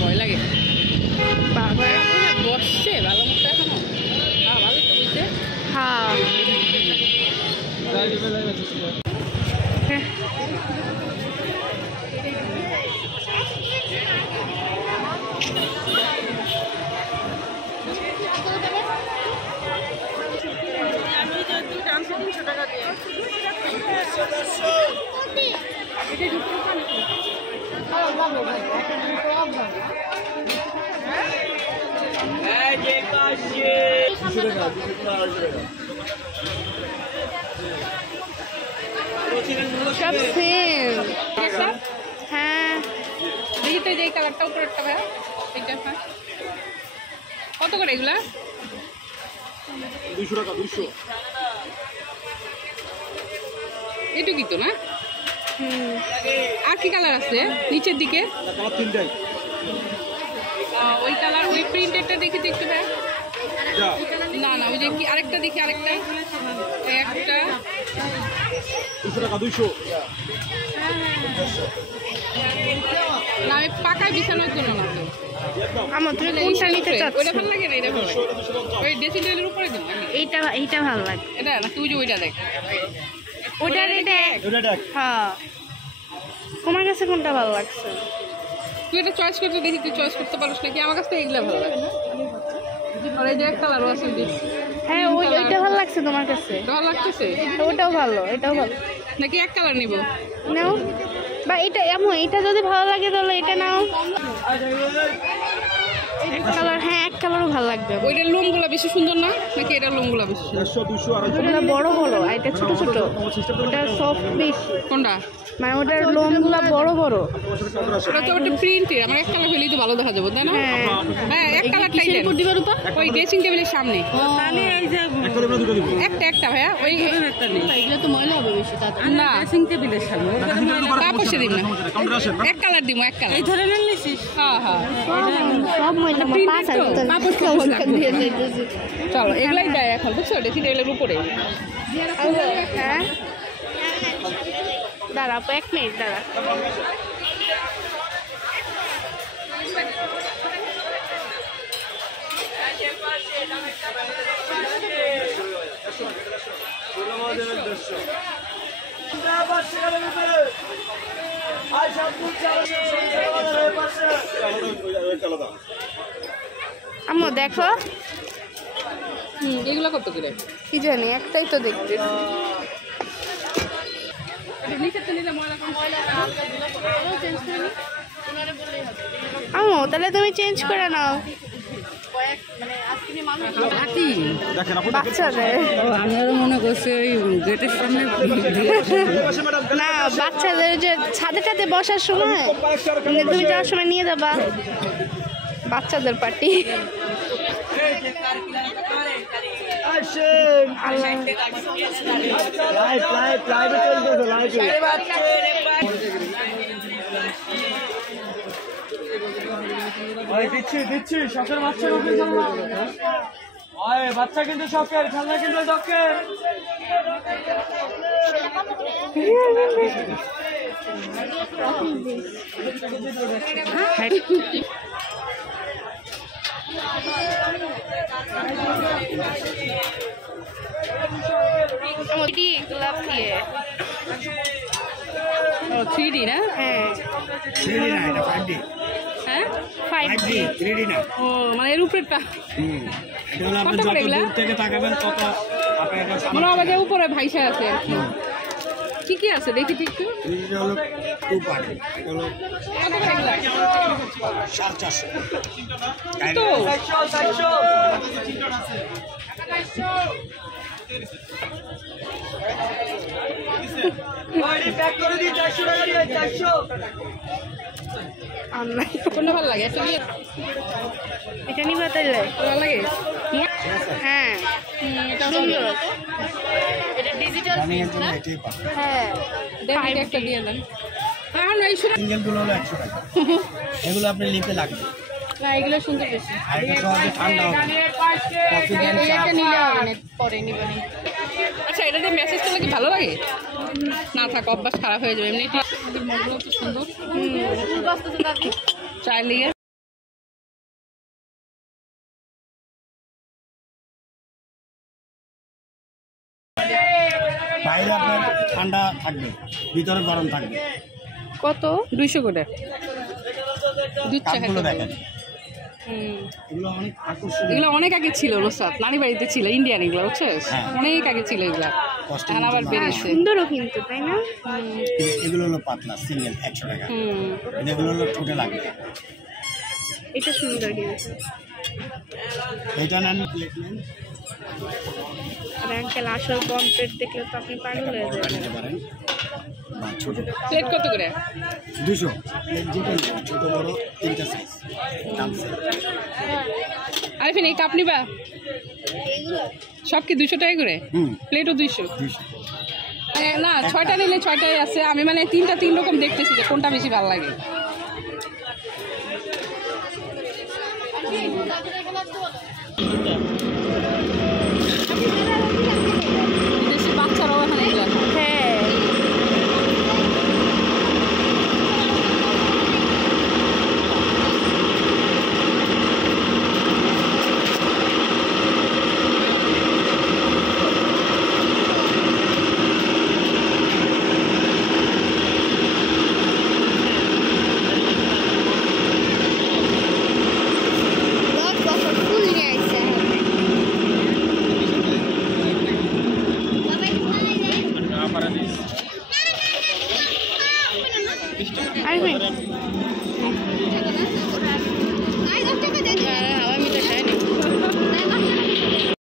ভয় লাগে বাবা বসছে ভালো মতো এখনো ভালো তো বুঝতে হ্যাঁ সব সেম হ্যাঁ দেখি তো এই কালারটা উপরেরটা ভাইয়া এইটা হ্যাঁ কত করে এগুলা 200 টাকা 200 এটুকুই তো না আর কি কালার আছে নিচের দিকে কালার তিনটাই ওই কালার ওই প্রিন্টেডটা দেখি তো একটু ভাইয়া না না ওই যে কি আরেকটা দেখি আরেকটা একটা 200 টাকা 200 না আমি পাকায় বিছানোর জন্য না তো আমার তুমি কোনটা নিতে চাচ্ছ? ওইটা ভালো লাগে না এটা ভালো লাগে ওই ড্রেসিং টেবিলের উপরে দিন এইটা ভালো লাগে এটা না তুই যে ওইটা দেখ ওইটা এটা হ্যাঁ তোমার কাছে কোনটা ভালো লাগছে? তুই এটা চয়েস করতে দেখি তুই চয়েস করতে পারিস নাকি আমার কাছে এগুলো ভালো লাগে আর এই যে এক কালারও আছে হ্যাঁ ওইটা ভালো লাগছে তোমার কাছে ভালো লাগতেছে ওটাও ভালো এটাও ভালো নাকি এক কালার নিব নাও বা এটা এমন এটা যদি ভালো লাগে তাহলে এটা নাও এক কালার হ্যাঁ এক কালারও ভালো লাগবে ওইটার লোমগুলো বেশি সুন্দর না নাকি এটার লোমগুলো বেশি 100 200 আর ওটা বড় বড় আর এটা ছোট ছোট ওটা সফট বেশি কোনটা মানে ওটার লোমগুলো বড় বড় ওটা তো একটা প্রিন্টের আমার এক কালার হলেই তো ভালো দেখা যাবে তাই না হ্যাঁ এক কালারটাই দেন ওই ড্রেসিং টেবিলের সামনে তাহলে এই যে একটা ভাইয়া ওই এগুলো তো ময়লা হবে বেশি না ড্রেসিং টেবিলের সামনে তাপসে দিন না এক কালার দিব এক কালার এই ধরনের নিছিস হ্যাঁ হ্যাঁ সব ময়লা পাঁচ আর দিয়ে যাইতেছে চলো এগুলাই দেয় এখন বুঝছো ড্রেসিং টেবিলের উপরে হ্যাঁ দাঁড়া এক মিনিট দাঁড়া আম্মু দেখো এগুলো কত করে কি জানি একটাই তো দেখতে আম্মু তাহলে তুমি চেঞ্জ করে নাও বাচ্চাদের মনে করছি ওই গেটের সামনে না বাচ্চাদের যে ছাদে টাদে বসার সময় তুমি যাওয়ার সময় নিয়ে যাবা বাচ্চাদের পার্টি দিচ্ছি শখের বাচ্চা বাচ্চা কিন্তু শখের খেলনা কিন্তু শখের গোলাপ দিয়ে 3D না হ্যাঁ 3D না এটা 5D হ্যাঁ 5D 3D না ও মানে এর উপরেরটা এটা হলো আপনি যত দূর থেকে তাকাবেন তত আপনি এটা মনে হবে যে উপরে ভাইসা আছে কি কি আছে দেখি তো একটু এটা হলো 2 পার্ট এটা হলো কত করে এগুলা 450 তো প্যাক করে দিই 400 টাকা দিয়ে 400 আর নাই। কোনটা ভালো লাগে? একটা নিয়ে এটা নিবা তাইলে? ভালো লাগে? হ্যাঁ এটা সুন্দর। এটা ডিজিটাল প্রিন্ট না? হ্যাঁ দেখি একটা দিয়ে দেন। এখন এই শুনে সিঙ্গেলগুলো হলো 100 টাকা। এগুলো আপনি লিপে লাগবে। না, এগুলো সুন্দর বেশি। আর এটা সহজে ঠান্ডা হবে। কফি দেন, চা। এটা নিলে হবে না, পরে নিবেন। আচ্ছা, এটা দিয়ে মেসেজ করলে কি ভালো লাগে? না থাক, অভ্যাস খারাপ হয়ে যাবে। এমনি মগগুলো তো সুন্দর। চায়ের লিগে বাইরে আপনার ঠান্ডা থাকবে, ভিতরে গরম থাকবে। কত? 200 করে। দুধ চা কাপগুলো খেতে দেখেন, এগুলো অনেক আকর্ষণীয়। এগুলো অনেক আগে ছিল রোসাত, নানি বাড়িতে ছিল ইন্ডিয়ান এগুলো, বুঝছিস? হ্যাঁ। অনেক আগে ছিল এগুলা, কষ্ট এখন আবার কিন্তু বেরিয়েছে। সুন্দরও কিন্তু তাই না? এগুলো হলো পাতলা সিঙ্গেল 100 টাকা। হুম, এগুলো হলো ঠোঁটে লাগবে। এটা সুন্দর কিন্তু। এটা নেন, প্লেট নেন, আর আঙ্কেল আসল পম্পলেট দেখলে তো আপনি পাগল হয়ে বড়টা যাবেন। নিতে পারেন বা ছোট। প্লেট কত করে? 200 প্লেট যেটা নেবেন, ছোট বড় 3টা সাইজ দাম সেম। আরিফিন, এই কাপ নিবা? সব কি 200 টাকা করে? হুম, প্লেটও 200? 200। না, 6টা নিলে 6টাই আছে। আমি মানে 3টা 3 রকম দেখতেছি যে কোনটা বেশি ভালো লাগে।